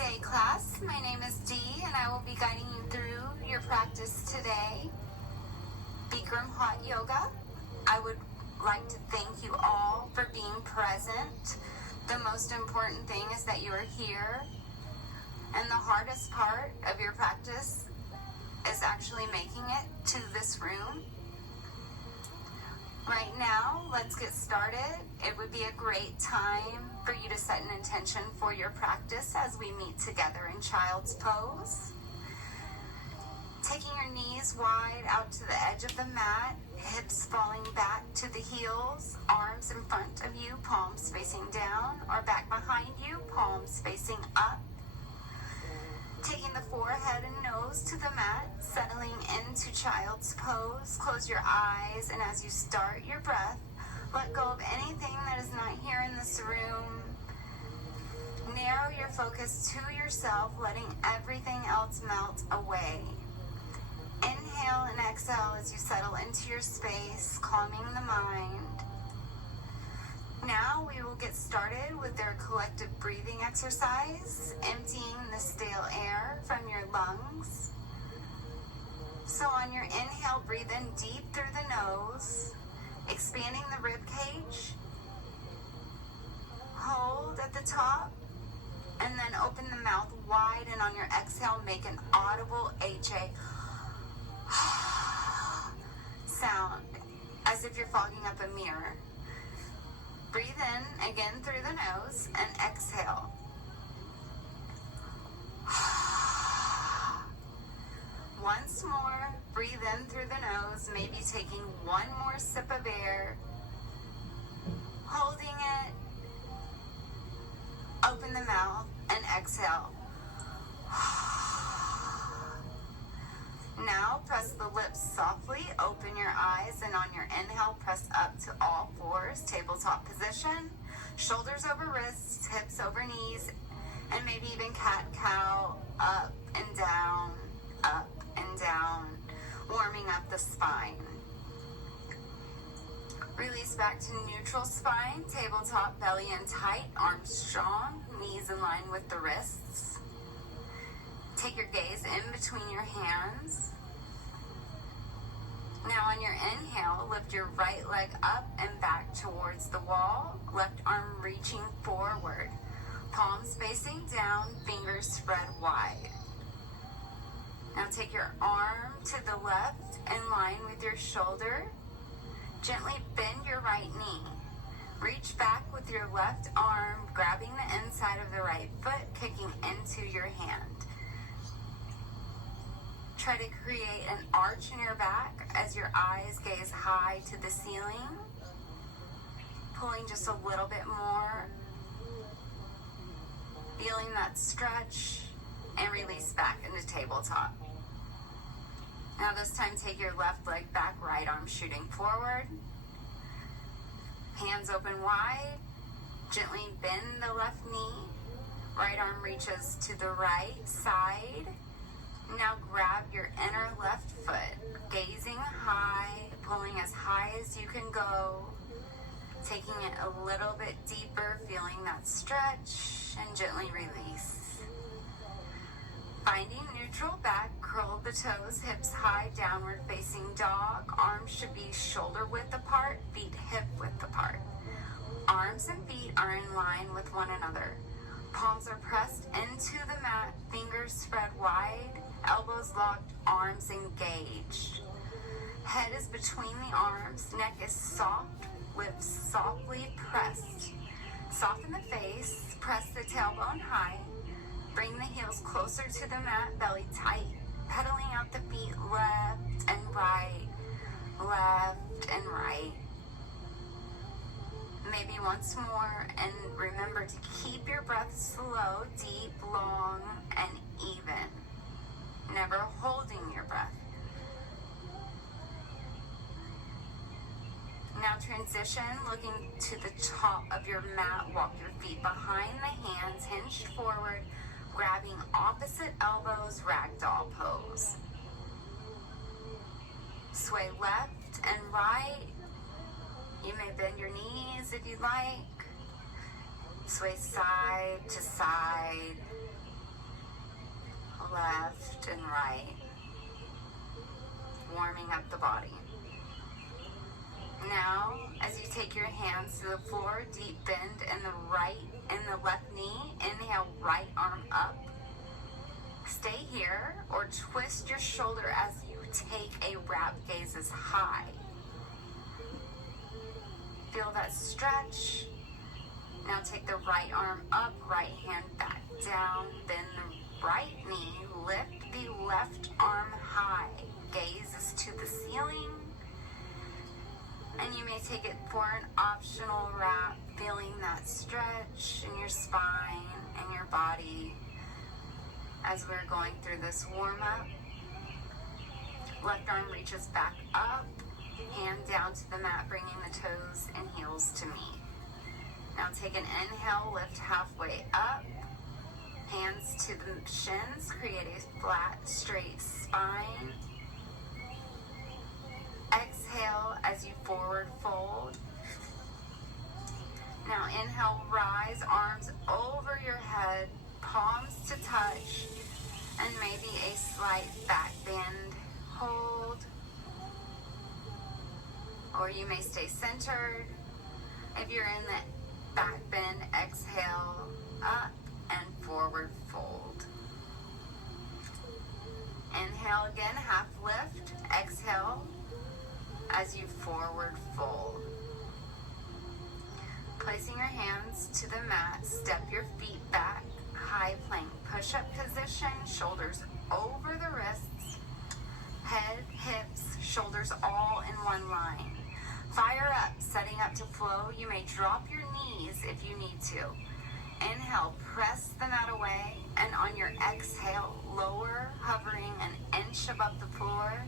day, class. My name is Dee, and I will be guiding you through your practice today. Bikram Hot Yoga. I would like to thank you all for being present. The most important thing is that you are here, and the hardest part of your practice is actually making it to this room. Right now, let's get started. It would be a great time for you to set an intention for your practice as we meet together in child's pose. Taking your knees wide out to the edge of the mat, hips falling back to the heels, arms in front of you, palms facing down, or back behind you, palms facing up. Taking the forehead and nose to the mat, settling into child's pose. Close your eyes, and as you start your breath, let go of anything that is not here in this room. Narrow your focus to yourself, letting everything else melt away. Inhale and exhale as you settle into your space, calming the mind. Now we will get started with their collective breathing exercise, emptying the stale air from your lungs. So on your inhale, breathe in deep through the nose, expanding the rib cage. Hold at the top, and then open the mouth wide, and on your exhale, make an audible HA sound, as if you're fogging up a mirror. Breathe in again through the nose and exhale. Once more, breathe in through the nose, maybe taking one more sip of air, holding it, open the mouth and exhale. Now press the lips softly, open your eyes, and on your inhale, press up to all fours, tabletop position, shoulders over wrists, hips over knees, and maybe even cat-cow, up and down, warming up the spine. Release back to neutral spine, tabletop, belly in tight, arms strong, knees in line with the wrists. Take your gaze in between your hands. Now on your inhale, lift your right leg up and back towards the wall, left arm reaching forward, palms facing down, fingers spread wide. Now take your arm to the left in line with your shoulder. Gently bend your right knee. Reach back with your left arm, grabbing the inside of the right foot, kicking into your hand. Try to create an arch in your back as your eyes gaze high to the ceiling. Pulling just a little bit more. Feeling that stretch and release back into tabletop. Now this time take your left leg back, right arm shooting forward. Hands open wide. Gently bend the left knee. Right arm reaches to the right side. Now grab your inner left foot, gazing high, pulling as high as you can go, taking it a little bit deeper, feeling that stretch, and gently release. Finding neutral back, curl the toes, hips high, downward facing dog. Arms should be shoulder width apart, feet hip width apart. Arms and feet are in line with one another. Palms are pressed into the mat, fingers spread wide, elbows locked, arms engaged. Head is between the arms, neck is soft, lips softly pressed. Soften the face, press the tailbone high, bring the heels closer to the mat, belly tight, pedaling out the feet left and right, left and right. Maybe once more, and remember to keep your breath slow, deep, long, and even. Never holding your breath. Now transition, looking to the top of your mat. Walk your feet behind the hands, hinged forward, grabbing opposite elbows, ragdoll pose. Sway left and right. You may bend your knees if you'd like. Sway side to side. left and right, warming up the body. Now, as you take your hands to the floor, deep bend in the left knee. Inhale, right arm up. Stay here or twist your shoulder as you take a wrap gazes high. Feel that stretch. Now take the right arm up, right hand back down, bend the right knee, lift the left arm high, gazes to the ceiling. And you may take it for an optional wrap, feeling that stretch in your spine and your body as we're going through this warm-up. Left arm reaches back up, hand down to the mat, bringing the toes and heels to meet. Now take an inhale, lift halfway up, hands to the shins, create a flat, straight spine. Exhale as you forward fold. Now inhale, rise, arms over your head, palms to touch, and maybe a slight back bend. Hold. Or you may stay centered. If you're in the back bend, exhale, up and forward fold. Inhale again, half lift. Exhale as you forward fold. Placing your hands to the mat, step your feet back, high plank, push-up position, shoulders over the wrists, head, hips, shoulders all in one line. Fire up, setting up to flow. You may drop your knees if you need to. Inhale, press the mat away, and on your exhale, lower, hovering an inch above the floor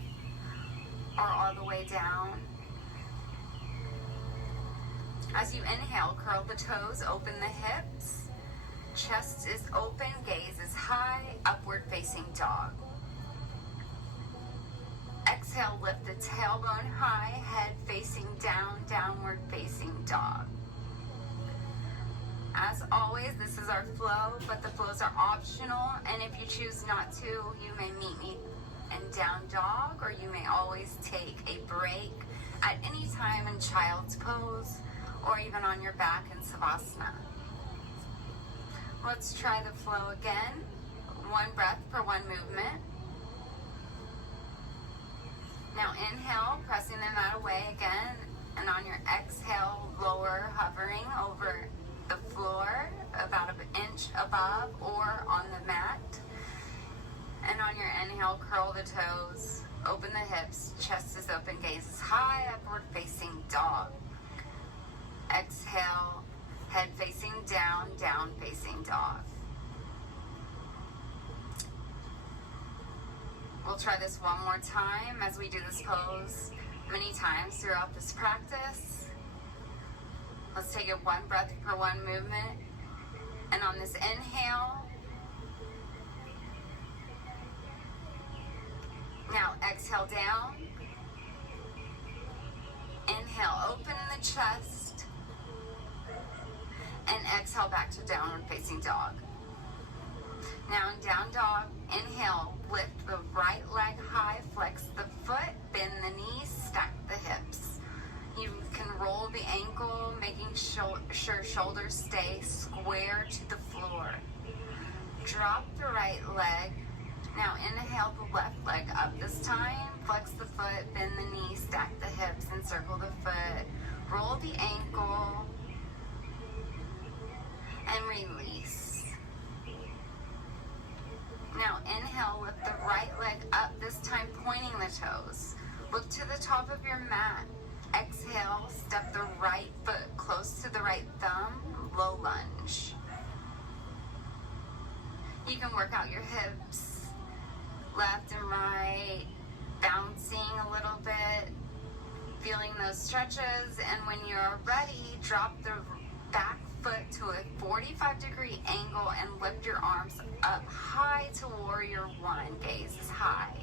or all the way down. As you inhale, curl the toes, open the hips. Chest is open, gaze is high, upward facing dog. Exhale, lift the tailbone high, head facing down, downward facing dog. As always, this is our flow, but the flows are optional, and if you choose not to, you may meet me in down dog, or you may always take a break at any time in child's pose, or even on your back in savasana. Let's try the flow again. One breath per one movement. Now inhale, pressing the mat away again, and on your exhale, lower, hovering over the floor, about an inch above or on the mat. And on your inhale, curl the toes, open the hips, chest is open, gaze is high, upward facing dog. Exhale, head facing down, down facing dog. We'll try this one more time as we do this pose many times throughout this practice. Let's take it one breath per one movement. And on this inhale, now exhale down. Inhale, open the chest. And exhale back to downward facing dog. Now in down dog, inhale, lift the right leg high, flex the foot, bend the knees, stack the hips. You can roll the ankle, making sure shoulders stay square to the floor. Drop the right leg. Now inhale the left leg up this time, flex the foot, bend the knee, stack the hips, and circle the foot. Roll the ankle, and release. Now inhale, lift the right leg up, this time pointing the toes. Look to the top of your mat. Exhale, step the right foot close to the right thumb, low lunge. You can work out your hips, left and right, bouncing a little bit, feeling those stretches, and when you're ready, drop the back foot to a 45-degree angle and lift your arms up high to warrior one. Gaze is high.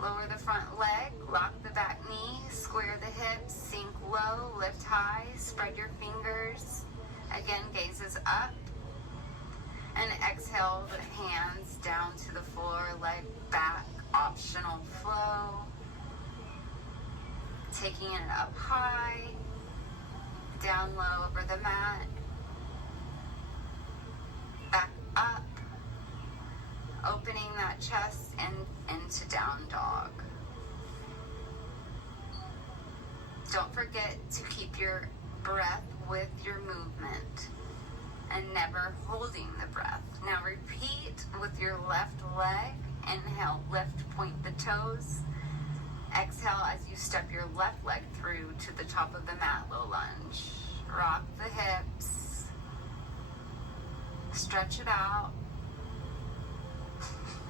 Lower the front leg, lock the back knee, square the hips, sink low, lift high, spread your fingers, Again, gazes up. And exhale the hands down to the floor, leg back, optional flow. Taking it up high, down low over the mat, back up, opening that chest and into down dog. Don't forget to keep your breath with your movement and never holding the breath. Now repeat with your left leg. Inhale, lift, point the toes. Exhale as you step your left leg through to the top of the mat, low lunge. Rock the hips. Stretch it out.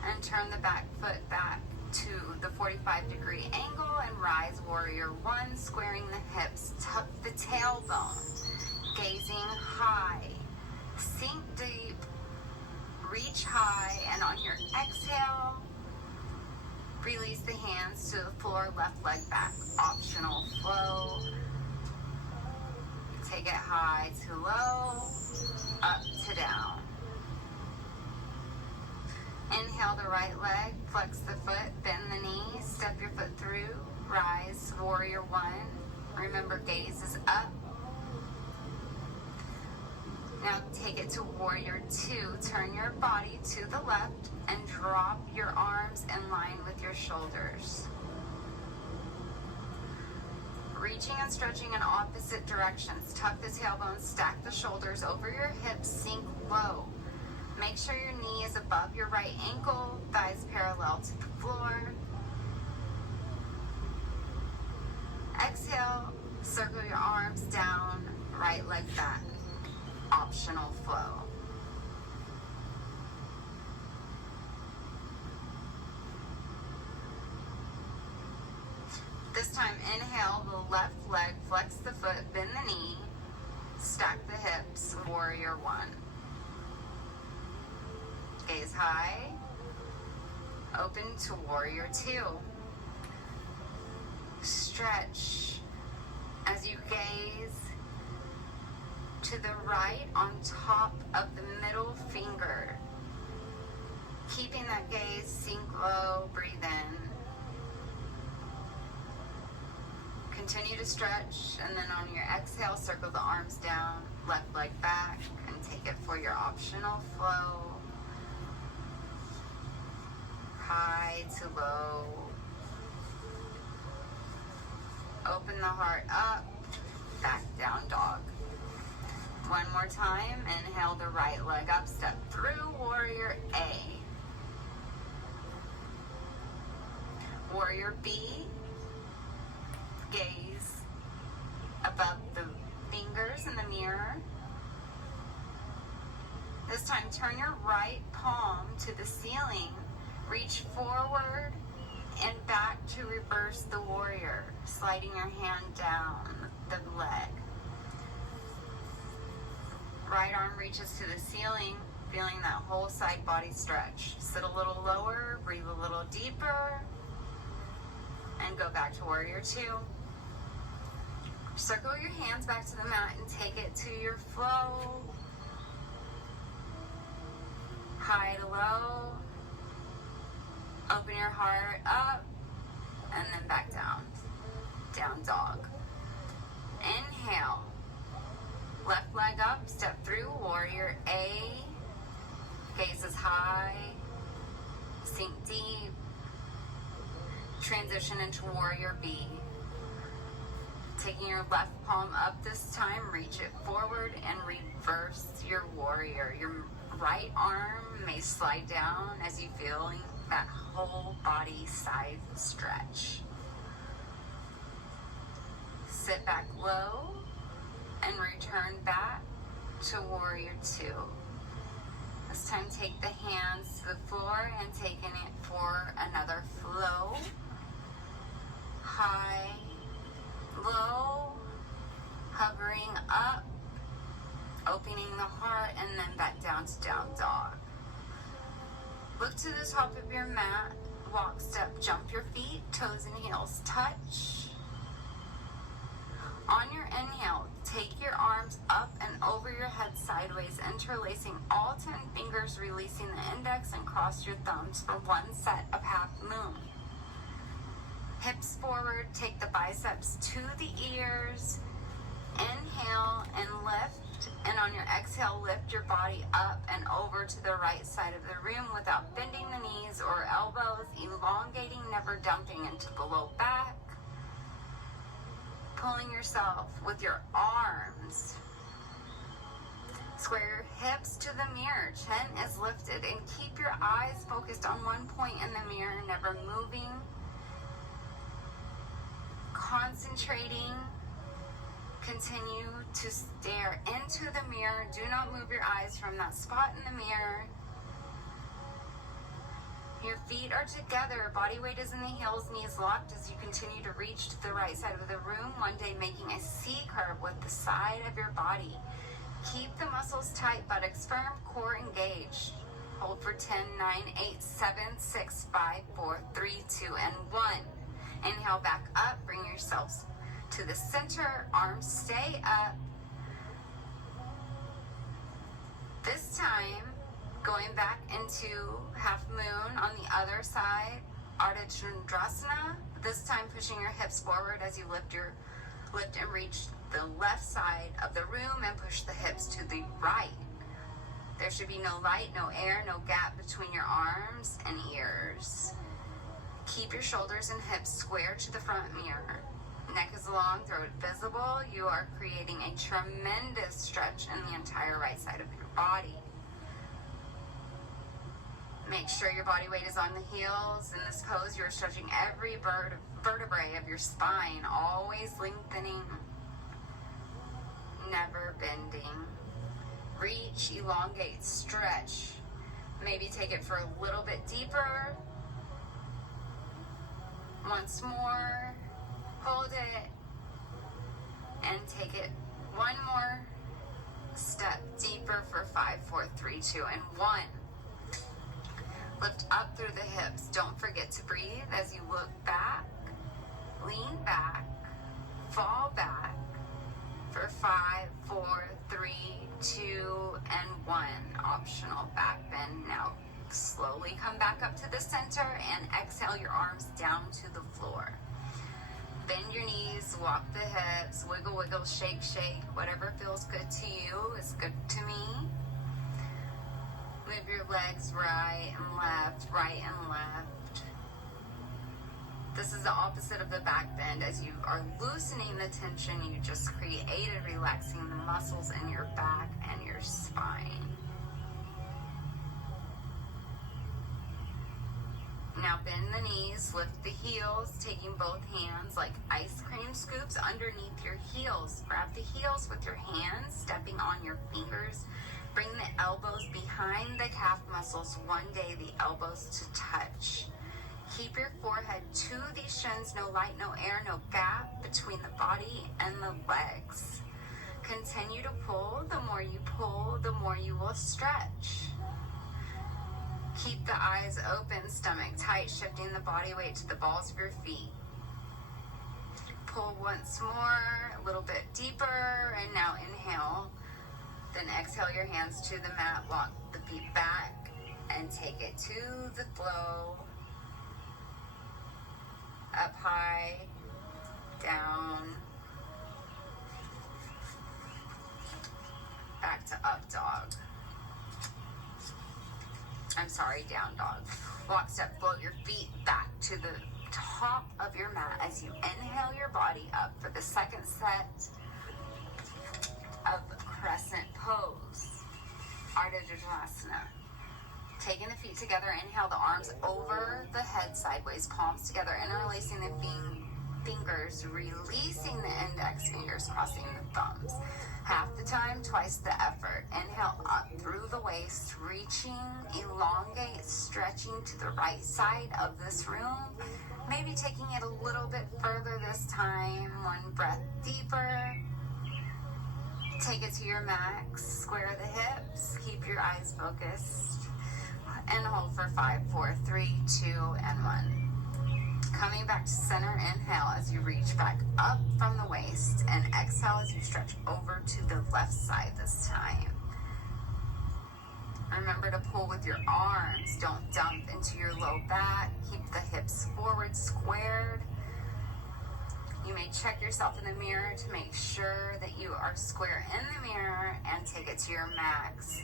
And turn the back foot back to the 45-degree angle and rise, warrior one, squaring the hips. Tuck the tailbone, gazing high. Sink deep, reach high, and on your exhale, release the hands to the floor, left leg back, optional flow. Take it high to low, up to down. Inhale the right leg, flex the foot, bend the knee, step your foot through, rise, warrior one. Remember, gaze is up. Now take it to warrior two. Turn your body to the left and drop your arms in line with your shoulders. Reaching and stretching in opposite directions. Tuck the tailbone, stack the shoulders over your hips, sink low. Make sure your knee is above your right ankle, thighs parallel to the floor. Exhale, circle your arms down, right leg back. Optional flow. This time, inhale the left leg, flex the foot, bend the knee, stack the hips, warrior one. Gaze high, open to warrior two. Stretch as you gaze to the right on top of the middle finger. Keeping that gaze, sink low, breathe in. Continue to stretch, and then on your exhale, circle the arms down, left leg back, and take it for your optional flow. High to low. Open the heart up, back down dog. One more time, inhale the right leg up, step through, warrior A. Warrior B, gaze above the fingers in the mirror. This time, turn your right palm to the ceiling, reach forward and back to reverse the warrior, sliding your hand down the leg. Right arm reaches to the ceiling, feeling that whole side body stretch. Sit a little lower, breathe a little deeper, and go back to warrior two. Circle your hands back to the mat and take it to your flow. High to low. Open your heart up, and then back down. Down dog. Inhale. Left leg up, step through, warrior A. Gaze is high. Sink deep. Transition into warrior B. Taking your left palm up this time, reach it forward and reverse your warrior. Your right arm may slide down as you feel that whole body side stretch. Sit back low and return back to warrior two. This time take the hands to the floor and taking it for another flow. High, low, hovering up, opening the heart, and then back down to down dog. Look to the top of your mat, walk, step, jump your feet, toes and heels touch. On your inhale, take your arms up and over your head sideways, interlacing all 10 fingers, releasing the index, and cross your thumbs for one set of half moon. Hips forward, take the biceps to the ears. Inhale and lift, and on your exhale, lift your body up and over to the right side of the room without bending the knees or elbows, elongating, never dumping into the low back. Pulling yourself with your arms. Square your hips to the mirror, chin is lifted, and keep your eyes focused on one point in the mirror, never moving. Concentrating. Continue to stare into the mirror. Do not move your eyes from that spot in the mirror. Your feet are together. Body weight is in the heels, knees locked as you continue to reach to the right side of the room, one day making a C curve with the side of your body. Keep the muscles tight, buttocks firm, core engaged. Hold for 10, 9, 8, 7, 6, 5, 4, 3, 2, and 1. Inhale back up. Bring yourselves to the center. Arms stay up. This time, going back into half moon on the other side, Ardha Chandrasana. This time pushing your hips forward as you lift and reach the left side of the room and push the hips to the right. There should be no light, no air, no gap between your arms and ears. Keep your shoulders and hips square to the front mirror. Neck is long, throat visible. You are creating a tremendous stretch in the entire right side of your body. Make sure your body weight is on the heels. In this pose, you're stretching every vertebrae of your spine, always lengthening, never bending. Reach, elongate, stretch. Maybe take it for a little bit deeper. Once more. Hold it. And take it one more step deeper for 5, 4, 3, 2, and 1. Lift up through the hips. Don't forget to breathe as you look back, lean back, fall back for 5, 4, 3, 2, and 1. Optional back bend. Now slowly come back up to the center and exhale your arms down to the floor. Bend your knees, walk the hips, wiggle, wiggle, shake, shake. Whatever feels good to you is good to me. Move your legs right and left, right and left. This is the opposite of the back bend. As you are loosening the tension you just created, relaxing the muscles in your back and your spine. Now bend the knees, lift the heels, taking both hands like ice cream scoops underneath your heels. Grab the heels with your hands, stepping on your fingers. Bring the elbows behind the calf muscles. One day the elbows to touch. Keep your forehead to these shins. No light, no air, no gap between the body and the legs. Continue to pull. The more you pull, the more you will stretch. Keep the eyes open, stomach tight, shifting the body weight to the balls of your feet. Pull once more, a little bit deeper, and now inhale. Then exhale your hands to the mat, walk the feet back, and take it to the flow. Up high, down, back to up dog. Down dog. Walk, step, float your feet back to the top of your mat as you inhale your body up for the second set of crescent pose, Ardha Chandrasana. Taking the feet together, inhale the arms over the head sideways, palms together, interlacing the fingers, releasing the index fingers, crossing the thumbs. Half the time, twice the effort. Inhale up through the waist, reaching, elongate, stretching to the right side of this room. Maybe taking it a little bit further this time. One breath deeper. Take it to your max. Square the hips. Keep your eyes focused. And hold for 5, 4, 3, 2, and 1. Coming back to center, inhale as you reach back up from the waist, and exhale as you stretch over to the left side this time. Remember to pull with your arms. Don't dump into your low back. Keep the hips forward, squared. You may check yourself in the mirror to make sure that you are square in the mirror and take it to your max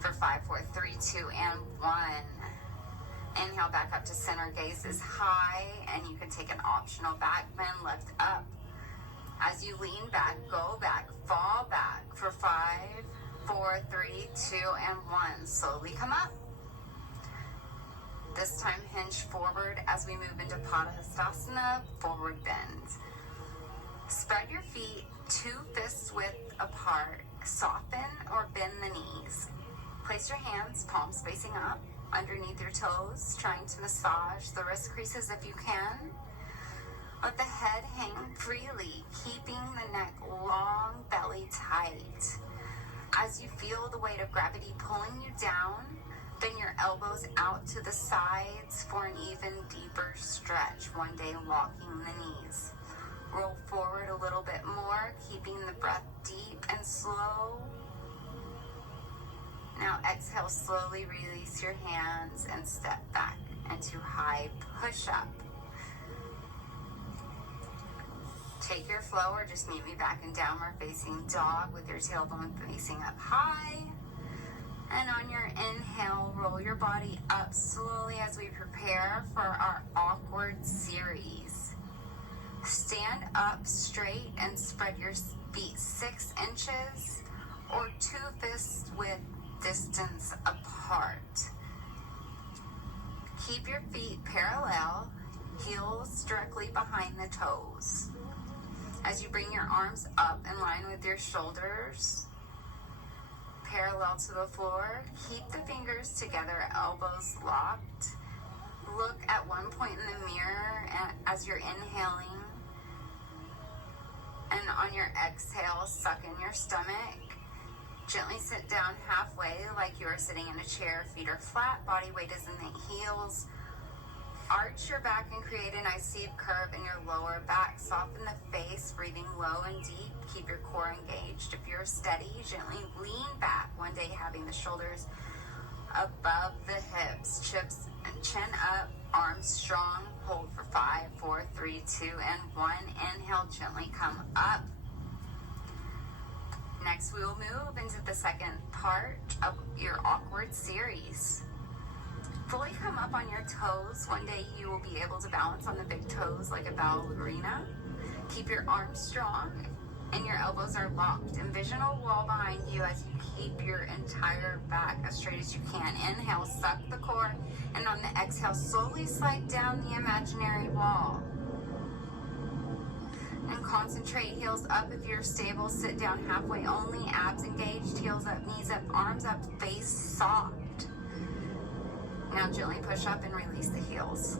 for 5, 4, 3, 2, and 1. Inhale back up to center, gaze is high, and you can take an optional back bend, lift up. As you lean back, go back, fall back for 5, 4, 3, 2, and 1. Slowly come up. This time hinge forward as we move into Padahastasana, forward bend. Spread your feet 2 fists width apart. Soften or bend the knees. Place your hands, palms facing up, underneath your toes, trying to massage the wrist creases if you can. Let the head hang freely, keeping the neck long, belly tight. As you feel the weight of gravity pulling you down, bend your elbows out to the sides for an even deeper stretch, one day walking the knees. Roll forward a little bit more, keeping the breath deep and slow. Now exhale, slowly release your hands and step back into high push-up. Take your flow or just meet me back in downward facing dog with your tailbone facing up high. And on your inhale, roll your body up slowly as we prepare for our awkward series. Stand up straight and spread your feet 6 inches or 2 fists width distance apart. Keep your feet parallel, heels directly behind the toes. As you bring your arms up in line with your shoulders, parallel to the floor, keep the fingers together, elbows locked. Look at one point in the mirror as you're inhaling. And on your exhale, suck in your stomach. Gently sit down halfway like you are sitting in a chair. Feet are flat, body weight is in the heels. Arch your back and create a nice deep curve in your lower back. Soften the face, breathing low and deep. Keep your core engaged. If you're steady, gently lean back. One day having the shoulders above the hips. Chips and chin up, arms strong. Hold for 5, 4, 3, 2, and 1. Inhale, gently come up. Next, we will move into the second part of your awkward series. Fully come up on your toes. One day you will be able to balance on the big toes like a ballerina. Keep your arms strong and your elbows are locked. Envision a wall behind you as you keep your entire back as straight as you can. Inhale, suck the core, and on the exhale, slowly slide down the imaginary wall. And concentrate, heels up if you're stable. Sit down halfway only, abs engaged, heels up, knees up, arms up, face soft. Now gently push up and release the heels.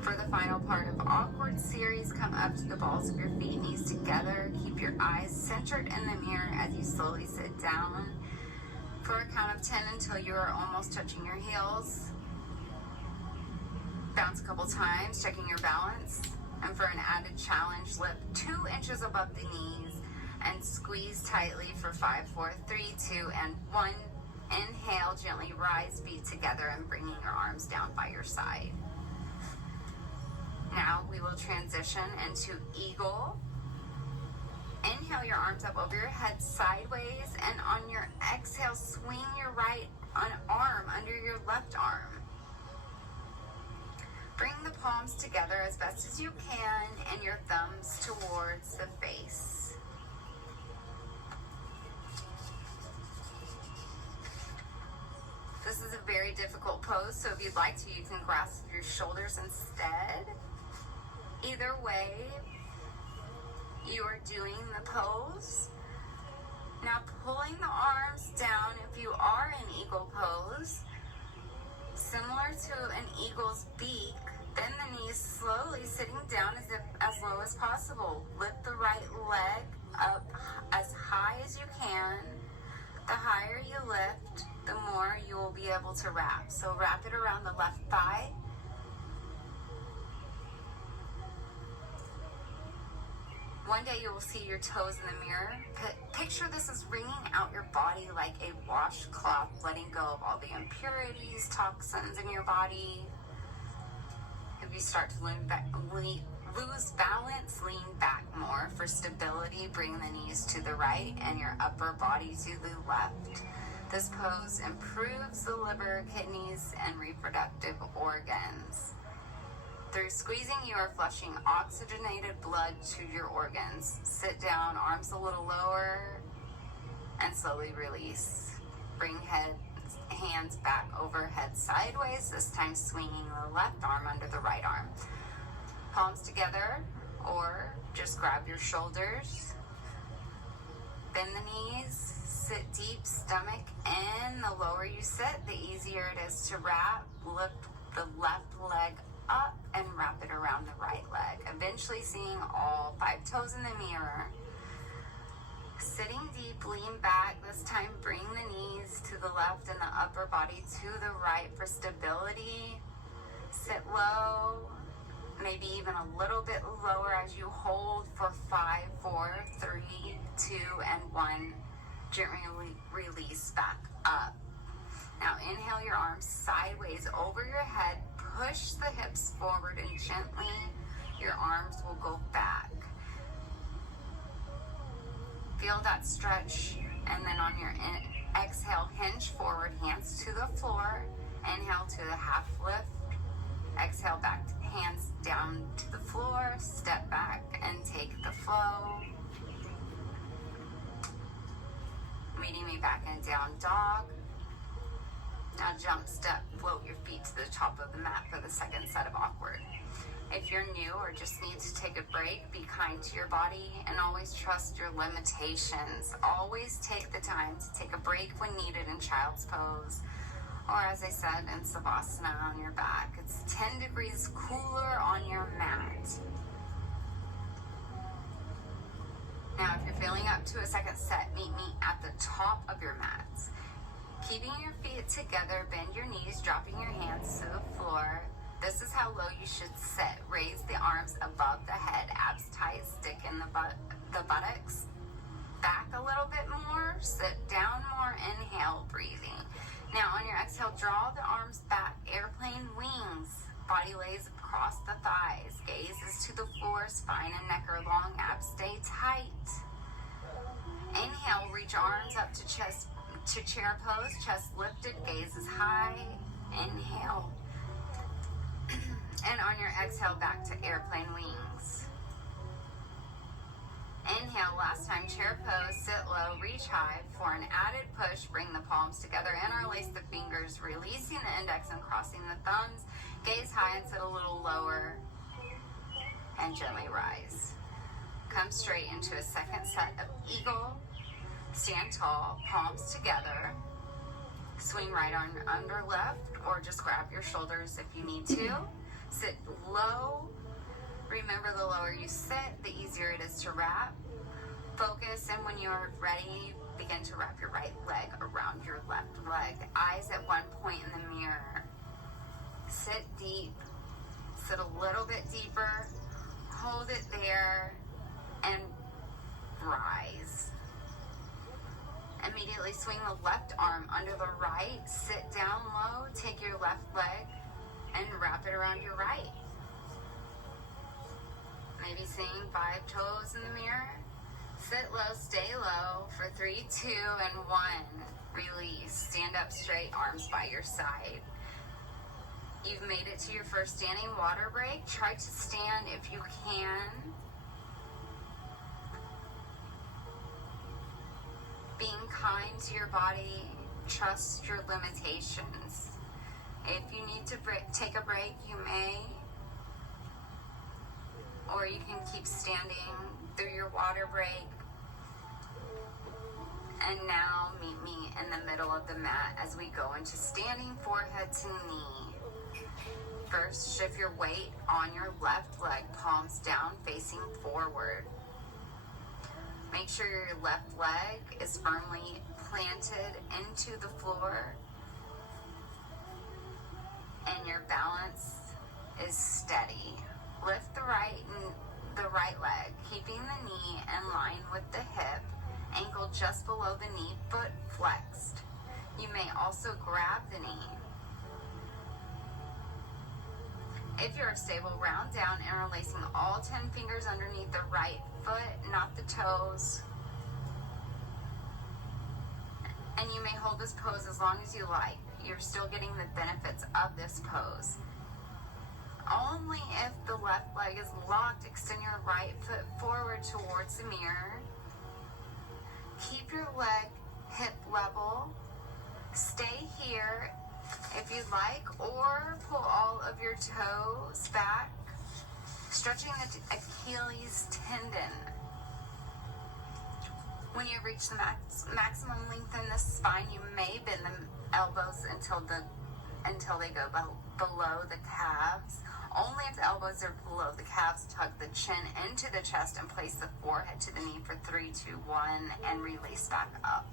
For the final part of awkward series, come up to the balls of your feet, knees together. Keep your eyes centered in the mirror as you slowly sit down for a count of 10 until you are almost touching your heels. Bounce a couple times, checking your balance. And for an added challenge, lift 2 inches above the knees and squeeze tightly for 5, 4, 3, 2, and 1. Inhale, gently rise, feet together, and bringing your arms down by your side. Now we will transition into eagle. Inhale your arms up over your head sideways, and on your exhale, swing your right arm under your left arm. Bring the palms together as best as you can and your thumbs towards the face. This is a very difficult pose, so if you'd like to, you can grasp your shoulders instead. Either way, you are doing the pose. Now pulling the arms down if you are in eagle pose. Similar to an eagle's beak, bend the knees slowly, sitting down as low as possible. Lift the right leg up as high as you can. The higher you lift, the more you will be able to wrap. So wrap it around the left thigh. One day you will see your toes in the mirror. Picture this as wringing out your body like a washcloth, letting go of all the impurities, toxins in your body. If you start to lose balance, lean back more for stability. Bring the knees to the right and your upper body to the left. This pose improves the liver, kidneys, and reproductive organs. Through squeezing, you are flushing oxygenated blood to your organs. Sit down, arms a little lower, and slowly release. Bring hands back overhead sideways, this time swinging the left arm under the right arm. Palms together, or just grab your shoulders. Bend the knees, sit deep, stomach in. The lower you sit, the easier it is to wrap. Lift the left leg up and wrap it around the right leg, eventually seeing all 5 toes in the mirror. Sitting deep, lean back. This time bring the knees to the left and the upper body to the right for stability. Sit low, maybe even a little bit lower as you hold for 5, 4, 3, 2, and 1. Gently release back up. Now inhale your arms sideways over your head. Push the hips forward and gently your arms will go back. Feel that stretch, and then on your exhale, hinge forward, hands to the floor. Inhale to the half lift. Exhale back, hands down to the floor. Step back and take the flow. Meeting me back in down dog. Now jump, step, float your feet to the top of the mat for the second set of awkward. If you're new or just need to take a break, be kind to your body and always trust your limitations. Always take the time to take a break when needed in child's pose, or as I said, in savasana on your back. It's 10 degrees cooler on your mat. Now, if you're feeling up to a second set, meet me at the top of your mats. Keeping your feet together, bend your knees, dropping your hands to the floor. This is how low you should sit. Raise the arms above the head, abs tight, stick in the buttocks. Back a little bit more, sit down more, inhale, breathing. Now on your exhale, draw the arms back, airplane wings. Body lays across the thighs, gaze is to the floor, spine and neck are long, abs stay tight. Inhale, reach arms up to chest, to chair pose, chest lifted, gaze is high. Inhale. And on your exhale, back to airplane wings. Inhale, last time, chair pose, sit low, reach high. For an added push, bring the palms together, interlace the fingers, releasing the index and crossing the thumbs. Gaze high and sit a little lower. And gently rise. Come straight into a second set of eagle. Stand tall, palms together. Swing right arm under left, or just grab your shoulders if you need to. Sit low. Remember, the lower you sit, the easier it is to wrap. Focus, and when you're ready, begin to wrap your right leg around your left leg. Eyes at one point in the mirror. Sit deep. Sit a little bit deeper. Hold it there, and rise. Immediately swing the left arm under the right. Sit down low. Take your left leg and wrap it around your right. Maybe seeing 5 toes in the mirror. Sit low, stay low for 3, 2, and 1. Release. Stand up straight, arms by your side. You've made it to your first standing water break. Try to stand if you can. Being kind to your body, trust your limitations. If you need to take a break, you may, or you can keep standing through your water break. And now meet me in the middle of the mat as we go into standing forehead to knee. First, shift your weight on your left leg, palms down, facing forward. Make sure your left leg is firmly planted into the floor and your balance is steady. Lift the right the right leg, keeping the knee in line with the hip, ankle just below the knee, foot flexed. You may also grab the knee. If you're stable, round down, interlacing all 10 fingers underneath the right foot, not the toes. And you may hold this pose as long as you like. You're still getting the benefits of this pose. Only if the left leg is locked, extend your right foot forward towards the mirror. Keep your leg hip level. Stay here if you'd like, or pull all of your toes back, stretching the Achilles tendon. When you reach the maximum length in the spine, you may bend the elbows until they go below the calves. Only if the elbows are below the calves, tuck the chin into the chest and place the forehead to the knee for 3, 2, 1, and release back up.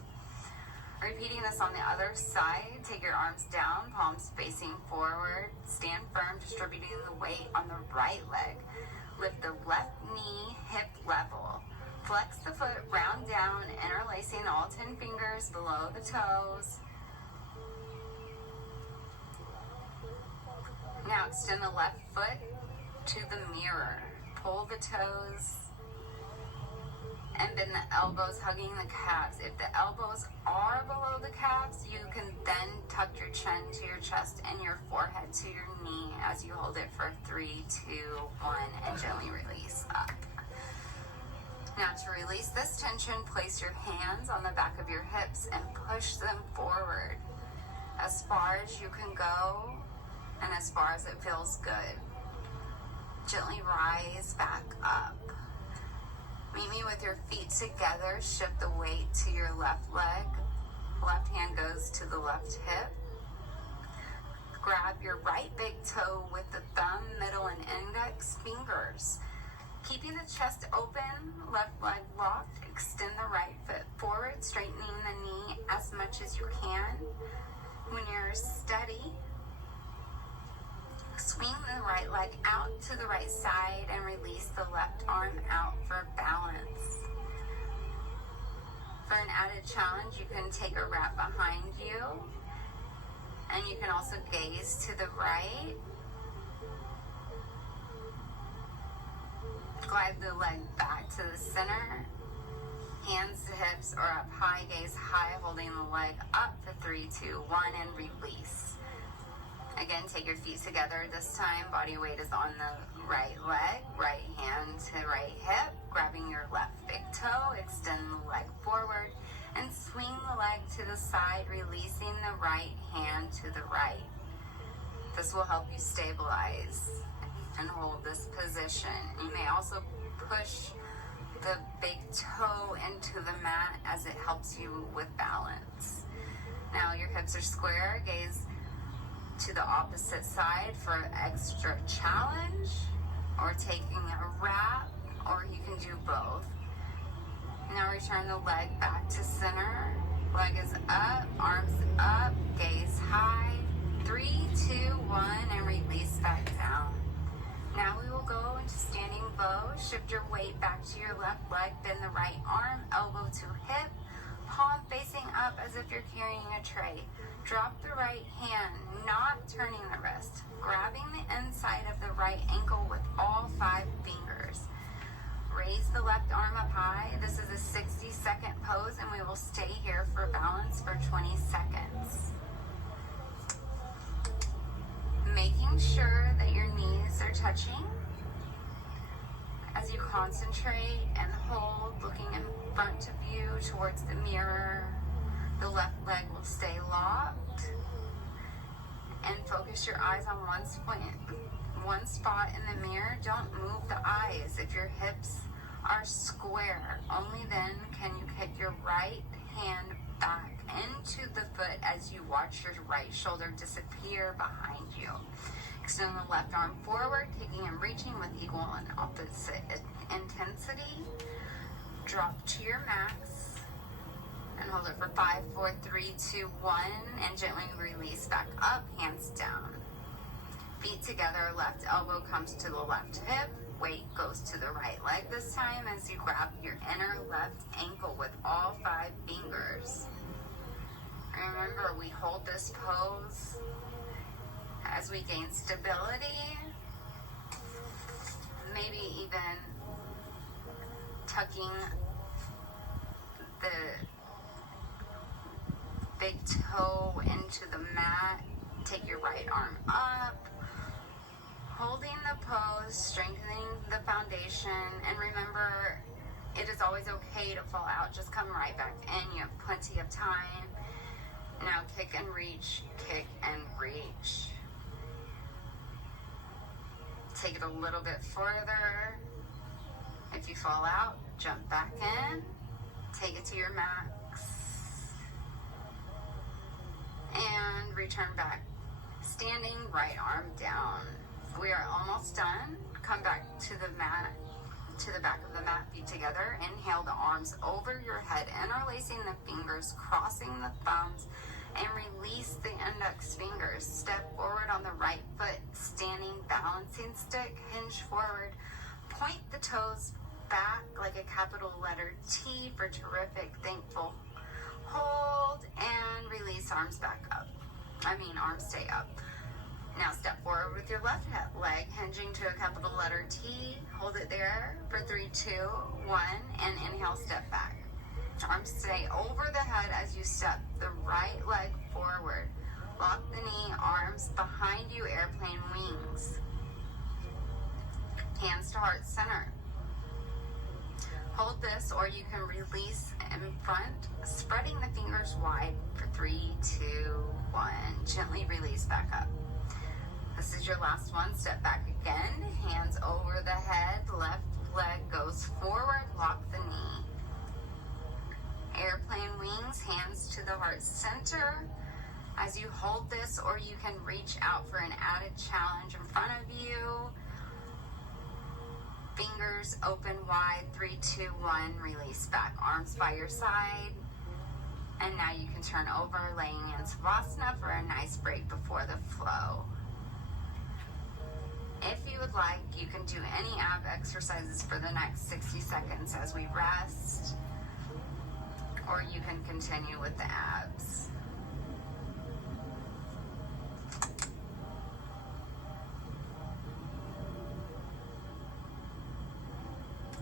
Repeating this on the other side, take your arms down, palms facing forward, stand firm, distributing the weight on the right leg. Lift the left knee hip level. Flex the foot, round down, interlacing all 10 fingers below the toes. Now extend the left foot to the mirror. Pull the toes and bend the elbows, hugging the calves. If the elbows are below the calves, you can then tuck your chin to your chest and your forehead to your knee as you hold it for 3, 2, 1, and gently release up. Now to release this tension, place your hands on the back of your hips and push them forward as far as you can go and as far as it feels good. Gently rise back up. Meet me with your feet together. Shift the weight to your left leg. Left hand goes to the left hip. Grab your right big toe with the thumb, middle, and index fingers. Keeping the chest open, left leg locked. Extend the right foot forward, straightening the knee as much as you can. When you're steady, swing the right leg out to the right side and release the left arm out for balance. For an added challenge, you can take a wrap behind you, and you can also gaze to the right. Glide the leg back to the center. Hands to hips or up high, gaze high, holding the leg up for 3, 2, 1, and release. Again, take your feet together. This time, body weight is on the right leg, right hand to right hip, grabbing your left big toe, extend the leg forward, and swing the leg to the side, releasing the right hand to the right. This will help you stabilize and hold this position. You may also push the big toe into the mat as it helps you with balance. Now your hips are square, gaze to the opposite side for extra challenge, or taking a wrap, or you can do both. Now return the leg back to center. Leg is up, arms up, gaze high. 3, 2, 1, and release back down. Now we will go into standing bow. Shift your weight back to your left leg. Bend the right arm, elbow to hip, palm facing up as if you're carrying a tray. Drop the right hand, not turning the wrist. Grabbing the inside of the right ankle with all 5 fingers. Raise the left arm up high. This is a 60-second pose, and we will stay here for balance for 20 seconds. Making sure that your knees are touching as you concentrate and hold, looking in front of you towards the mirror. The left leg will stay locked, and focus your eyes on one spot in the mirror. Don't move the eyes. If your hips are square, only then can you kick your right hand back into the foot as you watch your right shoulder disappear behind you. Extend the left arm forward, kicking and reaching with equal and opposite intensity. Drop to your max and hold it for 5, 4, 3, 2, 1, and gently release back up, hands down. Feet together, left elbow comes to the left hip, weight goes to the right leg this time as you grab your inner left ankle with all 5 fingers. Remember, we hold this pose as we gain stability, maybe even tucking the big toe into the mat. Take your right arm up, holding the pose, strengthening the foundation, and remember, it is always okay to fall out. Just come right back in. You have plenty of time. Now kick and reach, kick and reach. Take it a little bit further. If you fall out, jump back in. Take it to your max. And return back. Standing, right arm down. We are almost done. Come back to the mat, to the back of the mat, feet together. Inhale the arms over your head, interlacing the fingers, crossing the thumbs, and release the index fingers. Step forward on the right foot, standing balancing stick, hinge forward. Point the toes back like a capital letter T for terrific, thankful. Hold and release, arms back up. Arms stay up. Now step forward with your left leg, hinging to a capital letter T. Hold it there for 3, 2, 1, and inhale, step back. Arms stay over the head as you step the right leg forward. Lock the knee, arms behind you, airplane wings. Hands to heart center. Hold this, or you can release in front, spreading the fingers wide for 3, 2, 1. Gently release back up. This is your last one. Step back again. Hands over the head. Left leg goes forward. Lock the knee. Airplane wings. Hands to the heart center. As you hold this, or you can reach out for an added challenge in front of you. Fingers open wide. 3, 2, 1. Release back. Arms by your side. And now you can turn over, laying in Savasana for a nice break before the flow. If you would like, you can do any ab exercises for the next 60 seconds as we rest, or you can continue with the abs.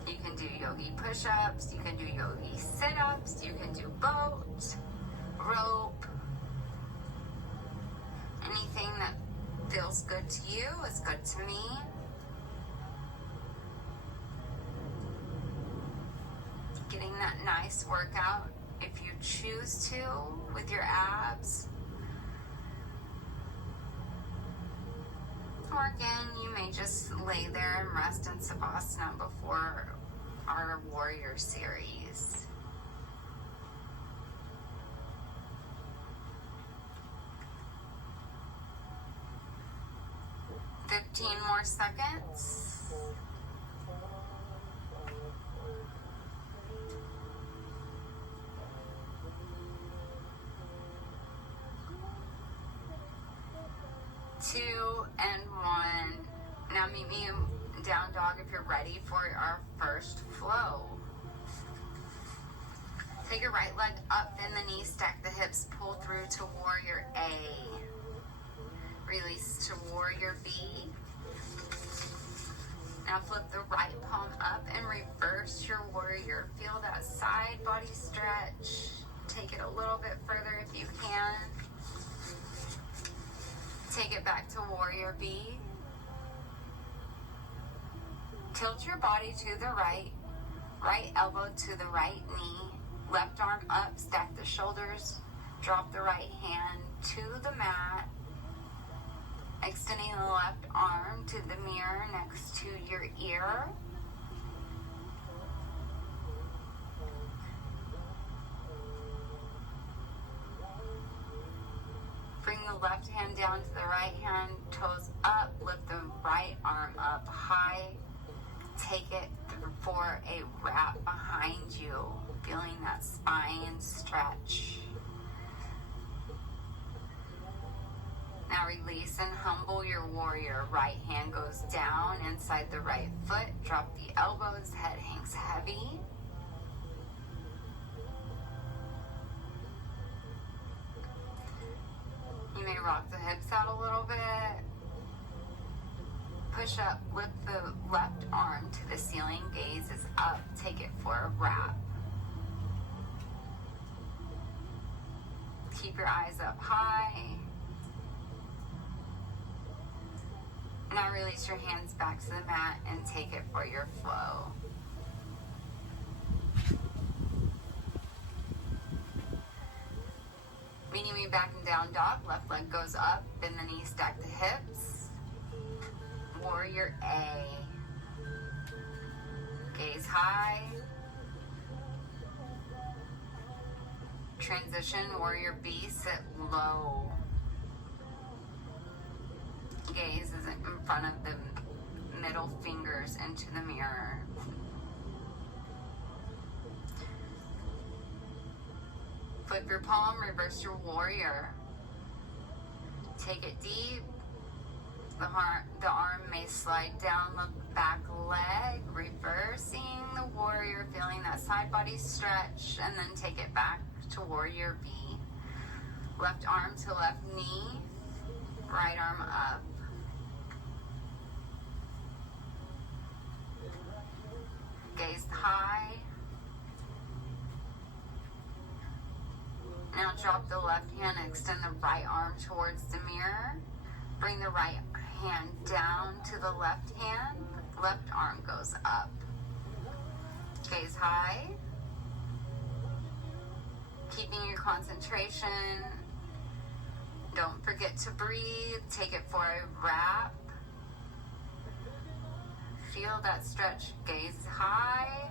You can do yogi push-ups, you can do yogi sit-ups, you can do boat, rope, anything that feels good to you is good to me. Getting that nice workout if you choose to with your abs. Or again, you may just lay there and rest in Savasana before our warrior series. Fifteen more seconds. Two and 1. Now meet me in down dog if you're ready for our first flow. Take your right leg up, bend the knee, stack the hips, pull through to warrior A. Release to warrior B. Now flip the right palm up and reverse your warrior. Feel that side body stretch. Take it a little bit further if you can. Take it back to warrior B. Tilt your body to the right. Right elbow to the right knee. Left arm up, stack the shoulders. Drop the right hand to the mat. Extending the left arm to the mirror next to your ear. Bring the left hand down to the right hand, toes up, lift the right arm up high. Take it for a wrap behind you, feeling that spine stretch. Now release and humble your warrior. Right hand goes down inside the right foot. Drop the elbows, head hangs heavy. You may rock the hips out a little bit. Push up, lift the left arm to the ceiling, gaze is up, take it for a wrap. Keep your eyes up high. Now release your hands back to the mat and take it for your flow. Meeting me back in down dog, left leg goes up, bend the knees, stack the hips. Warrior A. Gaze high. Transition, warrior B, sit low. Gaze is in front of the middle fingers into the mirror. Flip your palm, reverse your warrior. Take it deep. The arm may slide down the back leg, reversing the warrior, feeling that side body stretch, and then take it back to warrior B. Left arm to left knee, right arm up. Gaze high. Now drop the left hand and extend the right arm towards the mirror. Bring the right hand down to the left hand. Left arm goes up. Gaze high. Keeping your concentration. Don't forget to breathe. Take it for a wrap. Feel that stretch. Gaze high.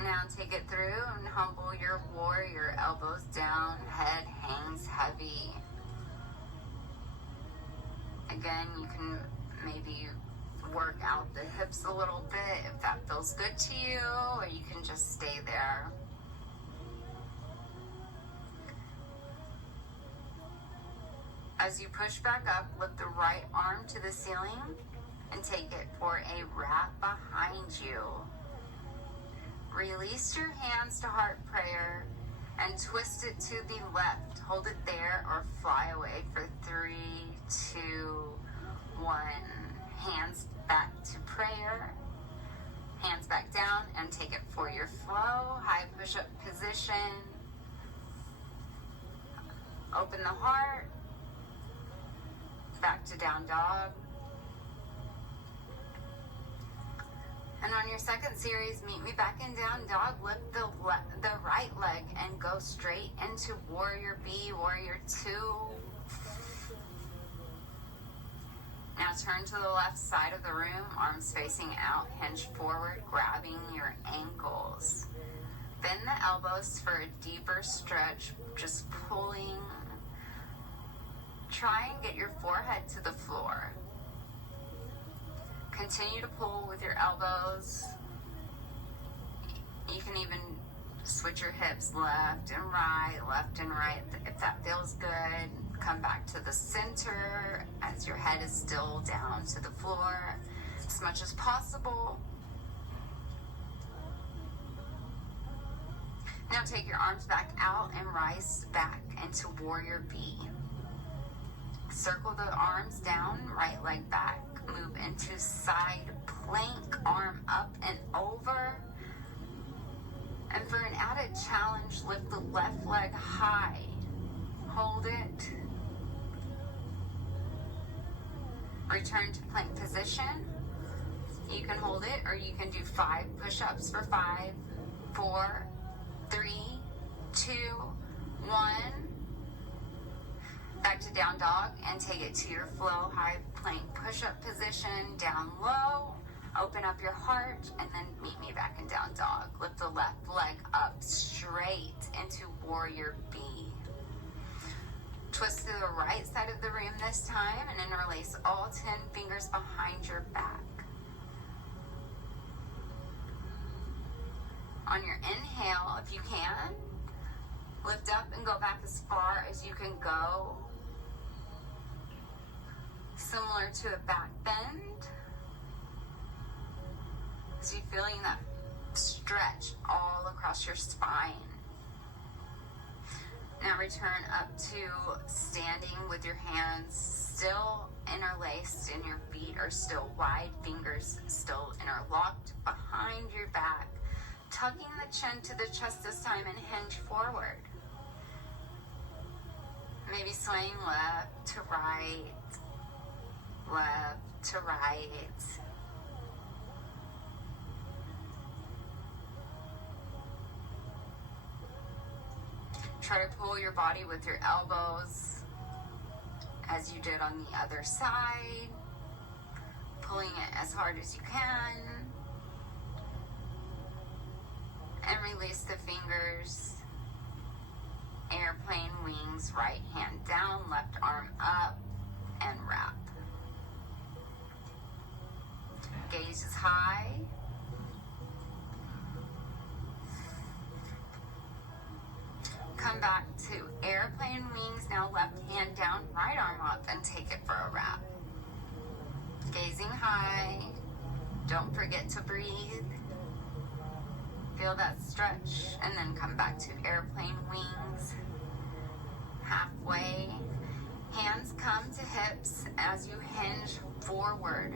Now take it through and humble your warrior. Elbows down, head hangs heavy. Again, you can maybe work out the hips a little bit if that feels good to you, or you can just stay there. As you push back up, lift the right arm to the ceiling and take it for a wrap behind you. Release your hands to heart prayer and twist it to the left. Hold it there or fly away for 3, 2, 1. Hands back to prayer. Hands back down and take it for your flow. High push-up position. Open the heart. Back to down dog. And on your second series, meet me back in down dog. Lift the right leg and go straight into warrior B, warrior 2. Now turn to the left side of the room, arms facing out, hinge forward, grabbing your ankles. Bend the elbows for a deeper stretch, just pulling. Try and get your forehead to the floor. Continue to pull with your elbows. You can even switch your hips left and right if that feels good. Come back to the center as your head is still down to the floor as much as possible. Now take your arms back out and rise back into warrior B. Circle the arms down, right leg back. Move into side plank, arm up and over. And for an added challenge, lift the left leg high. Hold it. Return to plank position. You can hold it or you can do 5 push-ups for 5, 4, 3, 2, 1. Back to down dog and take it to your flow. High plank push-up position, down low. Open up your heart and then meet me back in down dog. Lift the left leg up straight into warrior B. Twist to the right side of the room this time and interlace all 10 fingers behind your back. On your inhale, if you can, Lift up and go back as far as you can go. Similar to a back bend. So you're feeling that stretch all across your spine. Now return up to standing with your hands still interlaced and your feet are still wide, fingers still interlocked behind your back. Tucking the chin to the chest this time and hinge forward. Maybe swaying left to right, left to right. Try to pull your body with your elbows as you did on the other side, pulling it as hard as you can, and release the fingers. Airplane wings, right hand down, left arm up, and wrap. Gaze is high. Come back to airplane wings. Now left hand down, right arm up, and take it for a wrap. Gazing high. Don't forget to breathe. Feel that stretch, and then come back to airplane wings. Halfway. Hands come to hips as you hinge forward.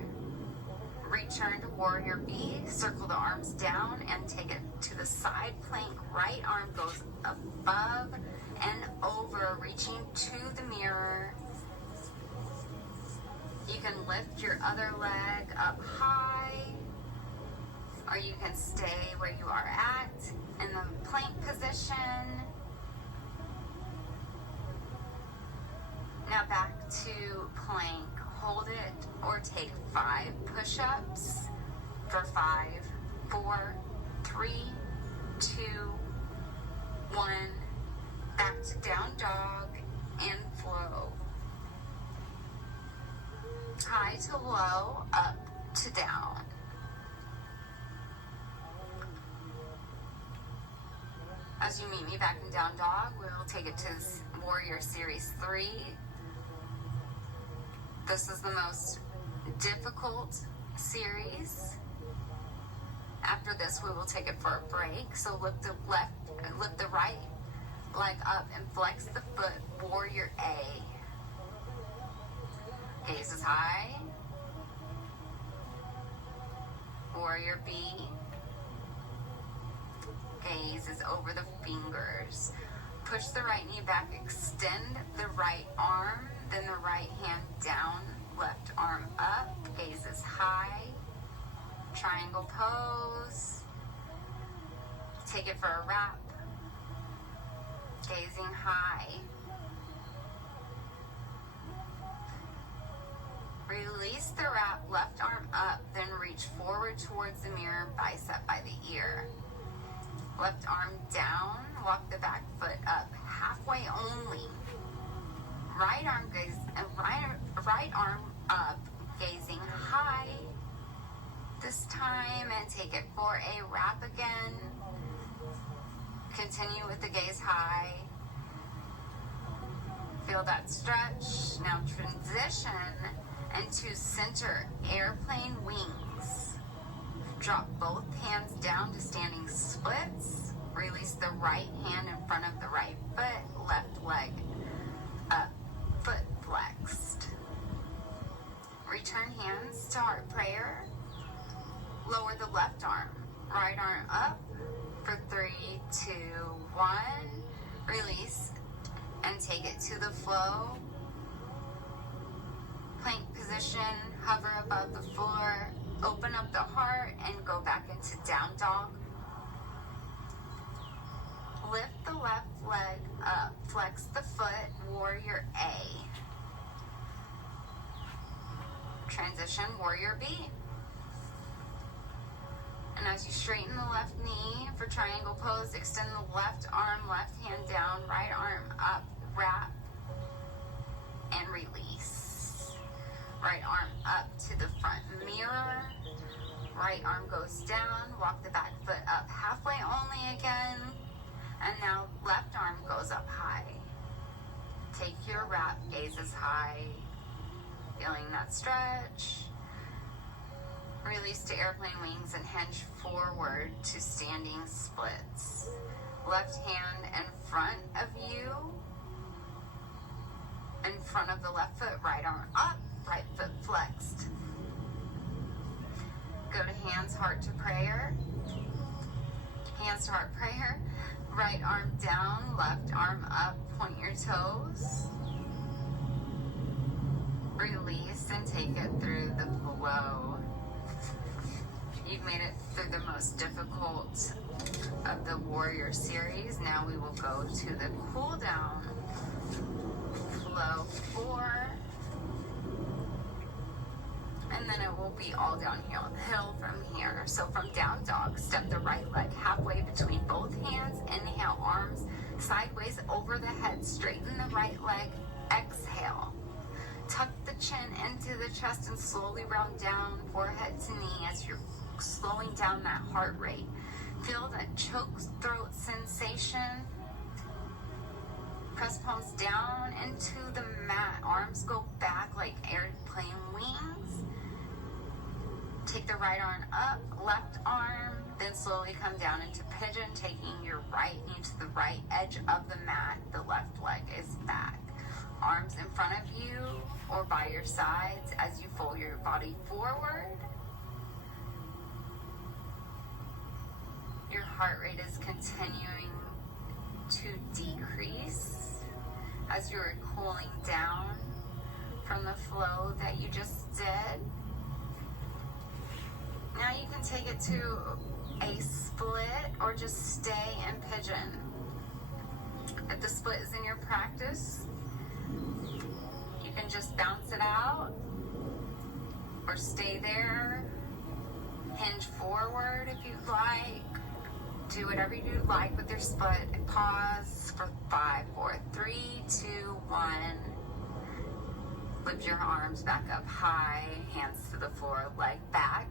Return to warrior B. Circle the arms down and take it to the side plank. Right arm goes above and over, reaching to the mirror. You can lift your other leg up high, or you can stay where you are at in the plank position. Now back to plank. Hold it or take 5 push-ups for 5, 4, 3, 2, 1. Back to down dog and flow. High to low, up to down. As you meet me back in down dog, we'll take it to Warrior Series 3. This is the most difficult series. After this, we will take it for a break. So lift the right leg up and flex the foot, Warrior A. Gaze is high. Warrior B. Gaze is over the fingers. Push the right knee back, extend the right arm, then the right hand down, left arm up, gaze is high, triangle pose, take it for a wrap, gazing high, release the wrap, left arm up, then reach forward towards the mirror, bicep by the ear. Left arm down, walk the back foot up, halfway only. Right arm gaze, right arm up, gazing high this time, and take it for a wrap again. Continue with the gaze high. Feel that stretch. Now transition into center airplane wings. Drop both hands down to standing splits. Release the right hand in front of the right foot, left leg up, foot flexed. Return hands to heart prayer. Lower the left arm, right arm up for 3, 2, 1. Release and take it to the flow. Plank position, hover above the floor. Open up the heart and go back into down dog. Lift the left leg up, flex the foot, Warrior A. Transition, Warrior B. And as you straighten the left knee for triangle pose, extend the left arm, left hand down, right arm up, wrap, and release. Right arm up to the front mirror. Right arm goes down, walk the back foot up halfway only again. And now left arm goes up high. Take your wrap, gazes high, feeling that stretch. Release to airplane wings and hinge forward to standing splits. Left hand in front of you, in front of the left foot, right arm up, right foot flexed. Go to hands, heart to prayer. Hands to heart prayer. Right arm down, left arm up, point your toes. Release and take it through the flow. You've made it through the most difficult of the warrior series. Now we will go to the cool down flow 4. And then it will be all downhill from here. So from down dog, step the right leg halfway between both hands. Inhale, arms sideways over the head. Straighten the right leg. Exhale. Tuck the chin into the chest and slowly round down, forehead to knee as you're slowing down that heart rate. Feel that choke throat sensation. Press palms down into the mat. Arms go back like airplane wings. Take the right arm up, left arm, then slowly come down into pigeon, taking your right knee to the right edge of the mat. The left leg is back. Arms in front of you or by your sides as you fold your body forward. Your heart rate is continuing to decrease as you're cooling down from the flow that you just did. Now you can take it to a split or just stay in pigeon. If the split is in your practice, you can just bounce it out or stay there. Hinge forward if you'd like. Do whatever you like with your split. Pause for 5, 4, 3, 2, 1. Lift your arms back up high, hands to the floor, leg back.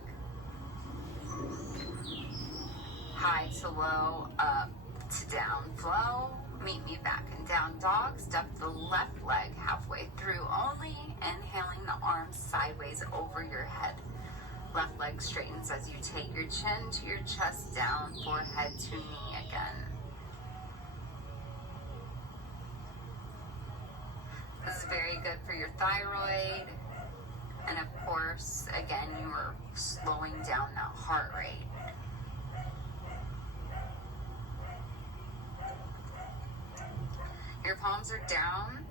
High to low, up to down flow. Meet me back in down dog. Step the left leg halfway through only. Inhaling the arms sideways over your head. Left leg straightens as you take your chin to your chest down, forehead to knee again. This is very good for your thyroid. And of course, again, you are slowing down that heart rate. Your palms are down.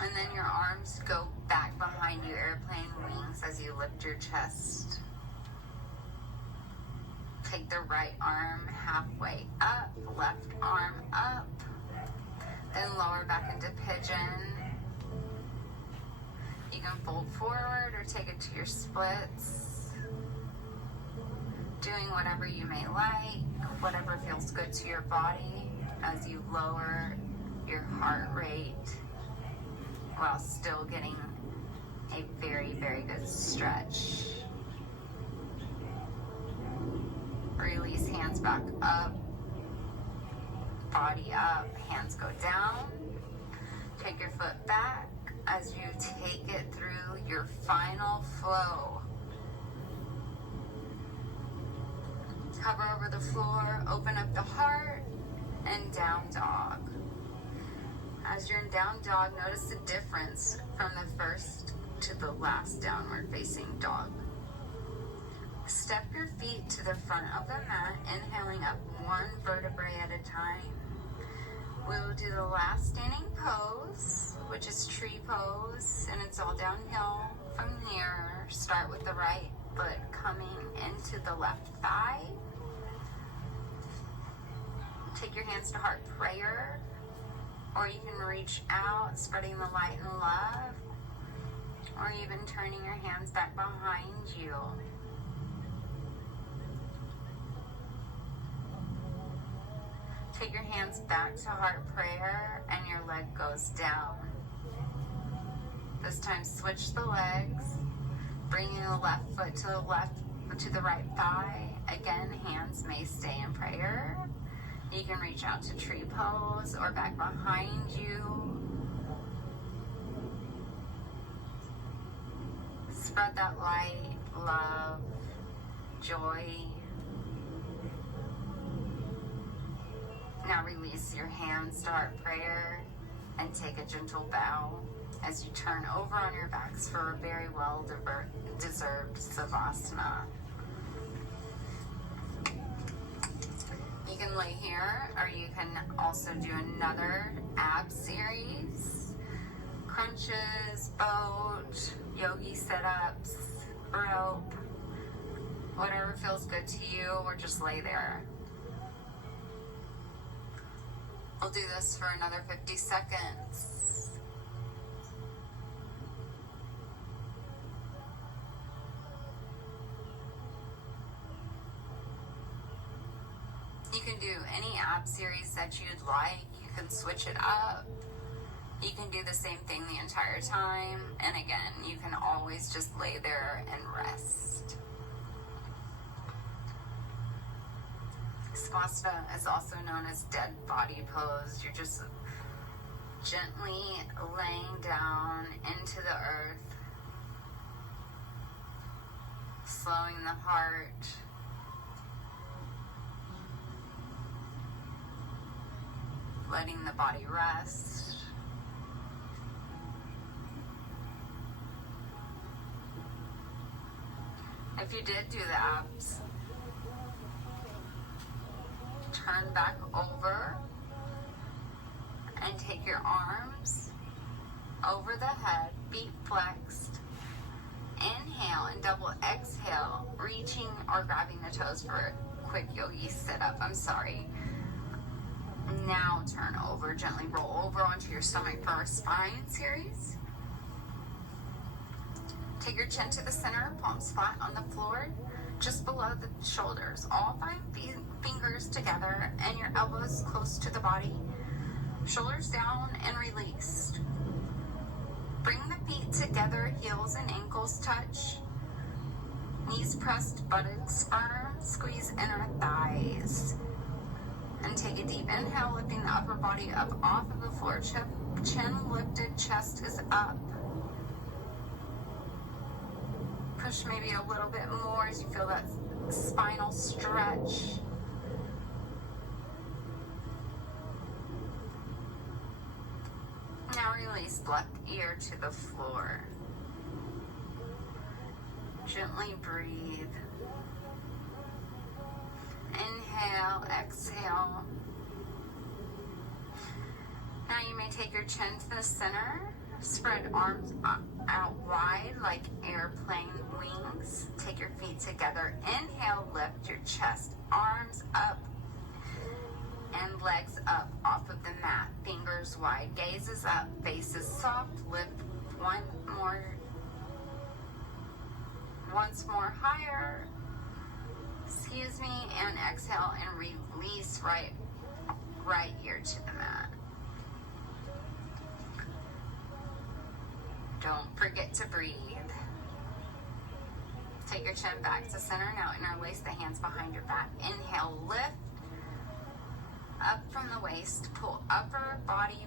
And then your arms go back behind you, airplane wings, as you lift your chest. Take the right arm halfway up, left arm up. Then lower back into pigeon. You can fold forward or take it to your splits. Doing whatever you may like, whatever feels good to your body as you lower your heart rate while still getting a very, very good stretch. Release, hands back up, body up, hands go down. Take your foot back as you take it through your final flow. Hover over the floor, open up the heart, and down dog. As you're in down dog, notice the difference from the first to the last downward facing dog. Step your feet to the front of the mat, inhaling up one vertebrae at a time. We'll do the last standing pose, which is tree pose, and it's all downhill from here. Start with the right foot coming into the left thigh. Take your hands to heart prayer, or you can reach out, spreading the light and love, or even turning your hands back behind you. Take your hands back to heart prayer and your leg goes down. This time switch the legs, bringing the left foot to the right thigh. Again, hands hands may stay in prayer. You can reach out to tree pose or back behind you. Spread that light, love, joy. Now release your hands, start prayer, and take a gentle bow as you turn over on your backs for a very well-deserved Savasana. You can lay here, or you can also do another ab series. Crunches, boat, yogi sit-ups, rope, whatever feels good to you, or just lay there. We'll do this for another 50 seconds. You can do any ab series that you'd like. You can switch it up. You can do the same thing the entire time. And again, you can always just lay there and rest. Savasana is also known as dead body pose. You're just gently laying down into the earth, slowing the heart, letting the body rest. If you did do the abs, turn back over and take your arms over the head, feet flexed. Inhale and double exhale, reaching or grabbing the toes for a quick yogi sit-up. I'm sorry. Now turn over, gently roll over onto your stomach for our spine series. Take your chin to the center, palms flat on the floor, just below the shoulders. All 5 fingers together and your elbows close to the body. Shoulders down and released. Bring the feet together, heels and ankles touch. Knees pressed, buttocks firm, squeeze inner thighs. And take a deep inhale, lifting the upper body up off of the floor. Chin lifted, chest is up. Push maybe a little bit more as you feel that spinal stretch. Now release left ear to the floor. Gently breathe. Inhale, exhale. Now you may take your chin to the center. Spread arms out wide like airplane wings. Take your feet together. Inhale, lift your chest, arms up and legs up off of the mat. Fingers wide, gazes up, faces soft. Lift once more higher. Excuse me, and exhale and release right ear to the mat. Don't forget to breathe. Take your chin back to center. Now interlace the hands behind your back. Inhale, lift up from the waist. Pull upper body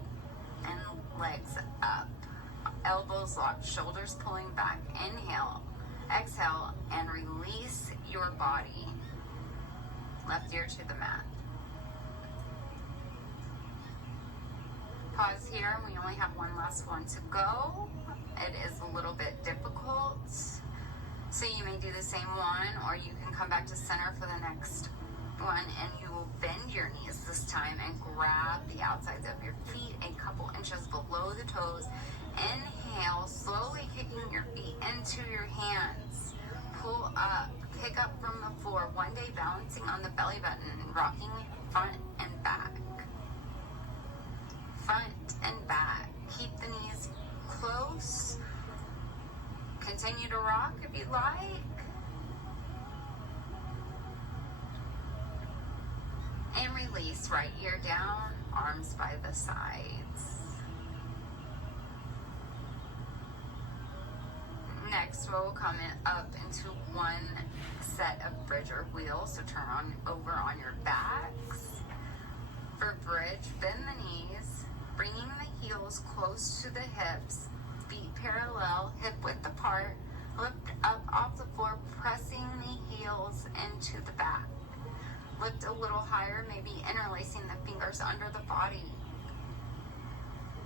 and legs up. Elbows locked, shoulders pulling back. Inhale, exhale, and release your body. Left ear to the mat. Pause here. We only have one last one to go. It is a little bit difficult, so you may do the same one, or you can come back to center for the next one, and you will bend your knees this time and grab the outsides of your feet a couple inches below the toes. Inhale, slowly kicking your feet into your hands. Pull up, pick up from the floor. One day balancing on the belly button, rocking front and back. Front and back. Keep the knees close. Continue to rock if you like. And release, right ear down, arms by the sides. Next, we'll come up into one set of bridge or wheel. So turn over on your backs. For bridge, bend the knees, bringing the heels close to the hips, feet parallel, hip width apart. Lift up off the floor, pressing the heels into the back. Lift a little higher, maybe interlacing the fingers under the body.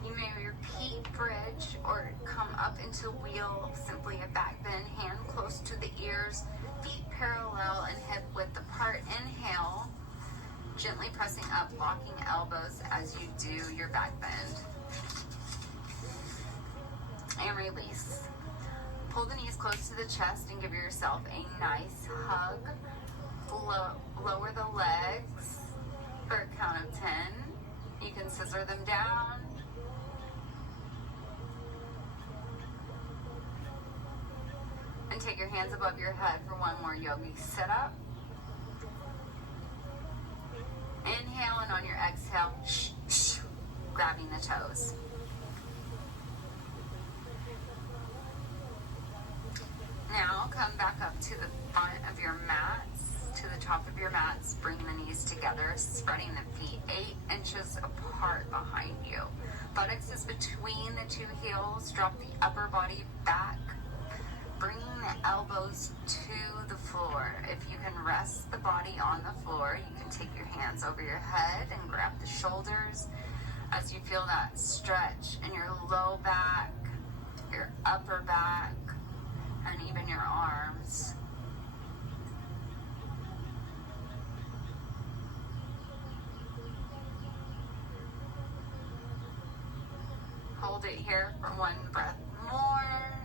You may repeat bridge or come up into wheel, simply a back bend, hand close to the ears, feet parallel and hip width apart. Inhale, gently pressing up, locking elbows as you do your back bend. And release. Pull the knees close to the chest and give yourself a nice hug. Lower the legs for a count of 10. You can scissor them down. And take your hands above your head for one more yogi sit-up. Inhale, and on your exhale, grabbing the toes. Now come back up to the front of your mats, to the top of your mats. Bring the knees together, spreading the feet 8 inches apart behind you. Buttocks is between the two heels. Drop the upper body back, bringing the elbows to the floor. If you can rest the body on the floor, you can take your hands over your head and grab the shoulders as you feel that stretch in your low back, your upper back, and even your arms. Hold it here for one breath more.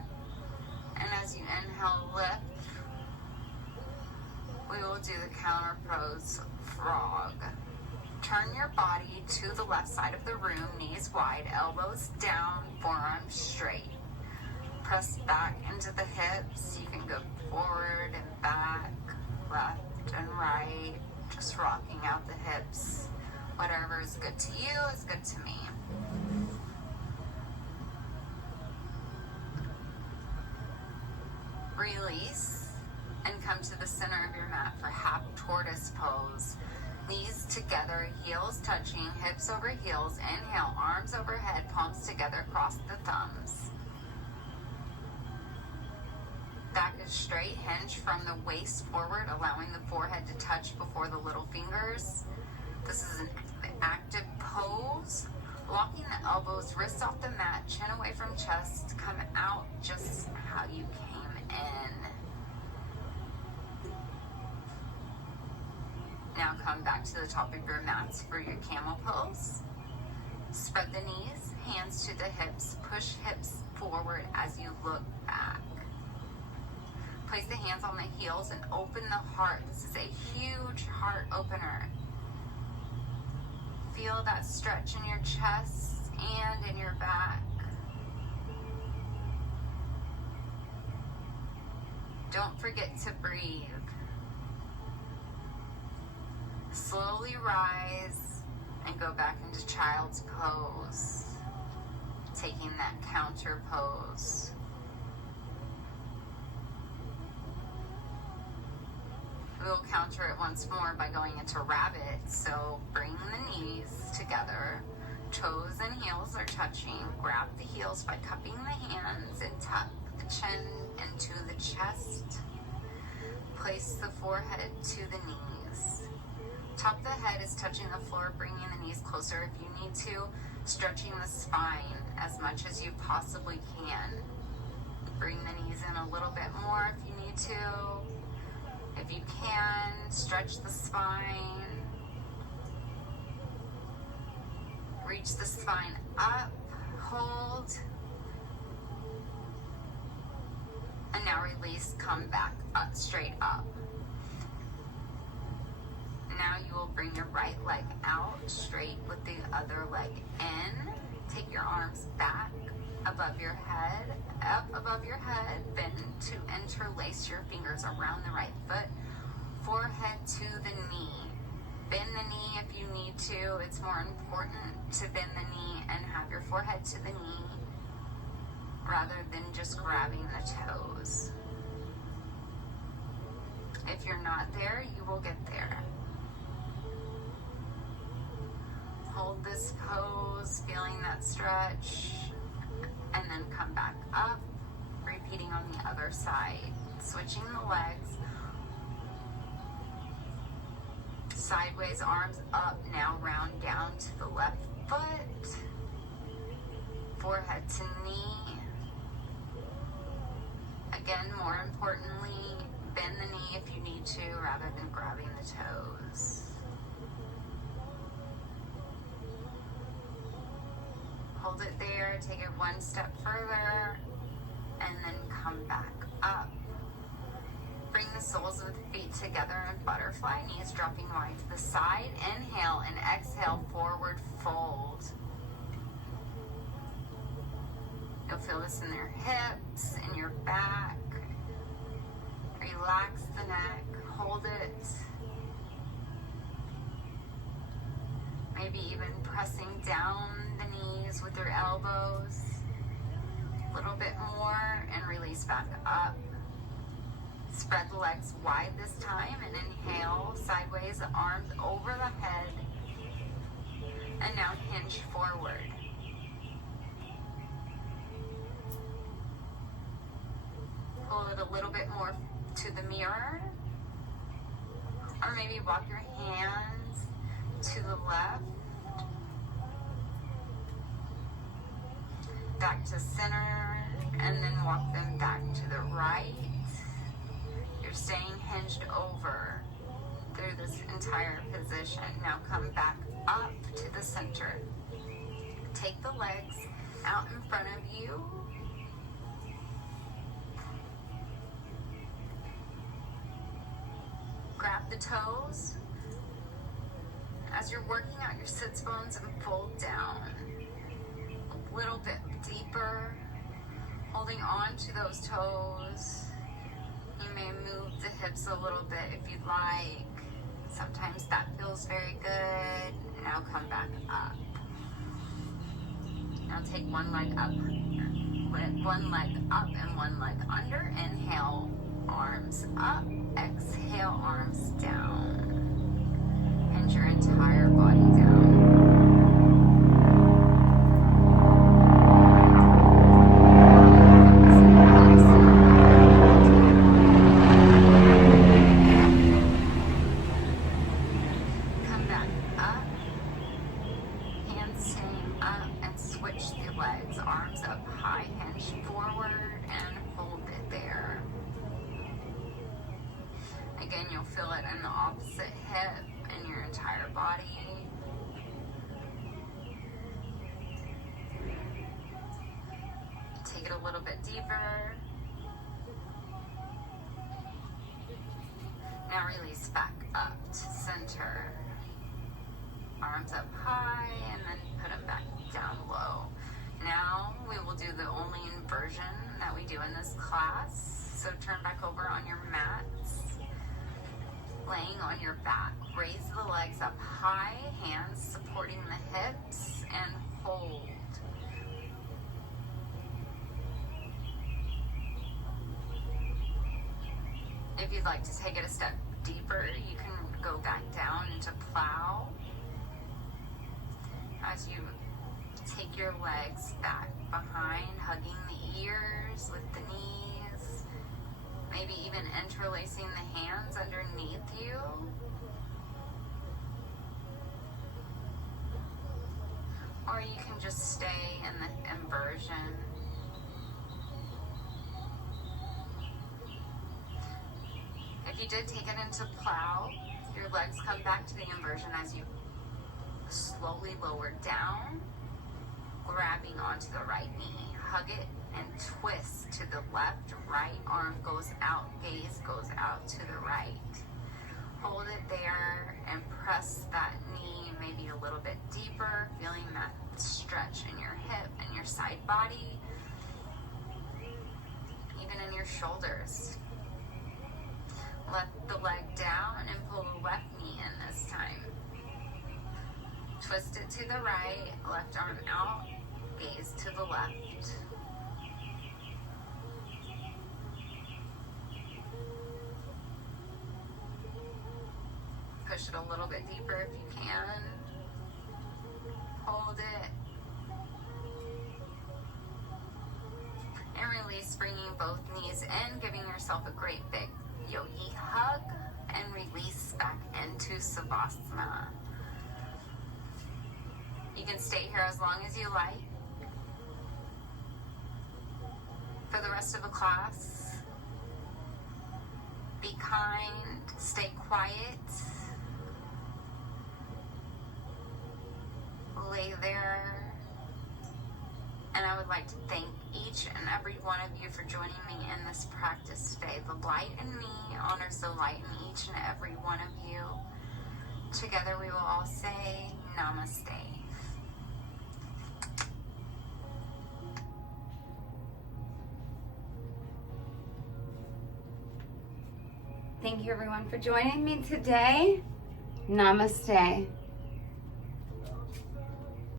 And as you inhale, lift. We will do the counter pose frog. Turn your body to the left side of the room, knees wide, elbows down, forearms straight. Press back into the hips. You can go forward and back, left and right, just rocking out the hips. Whatever is good to you is good to me. Release and come to the center of your mat for half tortoise pose. Knees together, heels touching, hips over heels. Inhale, arms overhead, palms together, cross the thumbs. Back is straight, hinge from the waist forward, allowing the forehead to touch before the little fingers. This is an active pose. Locking the elbows, wrists off the mat, chin away from chest. Come out just how you came in. Now come back to the top of your mats for your camel pose. Spread the knees, hands to the hips. Push hips forward as you look back. Place the hands on the heels and open the heart. This is a huge heart opener. Feel that stretch in your chest and in your back. Don't forget to breathe. Slowly rise and go back into child's pose. Taking that counter pose. We'll counter it once more by going into rabbit. So bring the knees together. Toes and heels are touching. Grab the heels by cupping the hands and tuck the chin into the chest. Place the forehead to the knees. Top of the head is touching the floor, bringing the knees closer if you need to. Stretching the spine as much as you possibly can. Bring the knees in a little bit more if you need to. If you can, stretch the spine. Reach the spine up, hold. And now release, come back up, straight up. Now you will bring your right leg out, straight with the other leg in. Take your arms back above your head, up above your head, bend to interlace your fingers around the right foot, forehead to the knee. Bend the knee if you need to. It's more important to bend the knee and have your forehead to the knee. rather than just grabbing the toes. If you're not there, you will get there. Hold this pose, feeling that stretch, and then come back up, repeating on the other side. Switching the legs. Sideways, arms up, now round down to the left foot. Forehead to knee. Again, more importantly, bend the knee if you need to, rather than grabbing the toes. Hold it there, take it one step further, and then come back up. Bring the soles of the feet together in butterfly, knees dropping wide to the side. Inhale and exhale, forward fold. You'll feel this in your hips, in your back. Relax the neck, hold it. Maybe even pressing down the knees with your elbows. A little bit more and release back up. Spread the legs wide this time and inhale, sideways, arms over the head. And now hinge forward. Pull it a little bit more to the mirror. Or maybe walk your hands to the left. Back to center. And then walk them back to the right. You're staying hinged over through this entire position. Now come back up to the center. Take the legs out in front of you. Grab the toes. As you're working out your sits bones and fold down a little bit deeper, holding on to those toes. You may move the hips a little bit if you'd like. Sometimes that feels very good. Now come back up. Now take one leg up. One leg up and one leg under. Inhale, arms up. Exhale, arms down. And your entire body down. Again, you'll feel it in the opposite hip and your entire body. Take it a little bit deeper. Now release back up to center. Arms up high and then put them back down low. Now we will do the only inversion that we do in this class. So turn back over on your mats. Laying on your back, raise the legs up high, hands supporting the hips, and hold. If you'd like to take it a step deeper, you can go back down into plow. As you take your legs back behind, hugging the ears with the knees. Maybe even interlacing the hands underneath you. Or you can just stay in the inversion. If you did take it into plow, your legs come back to the inversion as you slowly lower down, grabbing onto the right knee. Hug it and twist to the left. Right arm goes out, gaze goes out to the right. Hold it there and press that knee maybe a little bit deeper, feeling that stretch in your hip and your side body, even in your shoulders. Let the leg down and pull the left knee in this time. Twist it to the right, left arm out, gaze to the left. a little bit deeper if you can. Hold it. And release, bringing both knees in, giving yourself a great big yogi hug, and release back into Savasana. You can stay here as long as you like. For the rest of the class, be kind, stay quiet, lay there. And I would like to thank each and every one of you for joining me in this practice today. The light in me honors the light in each and every one of you. Together we will all say Namaste. Thank you everyone for joining me today. Namaste.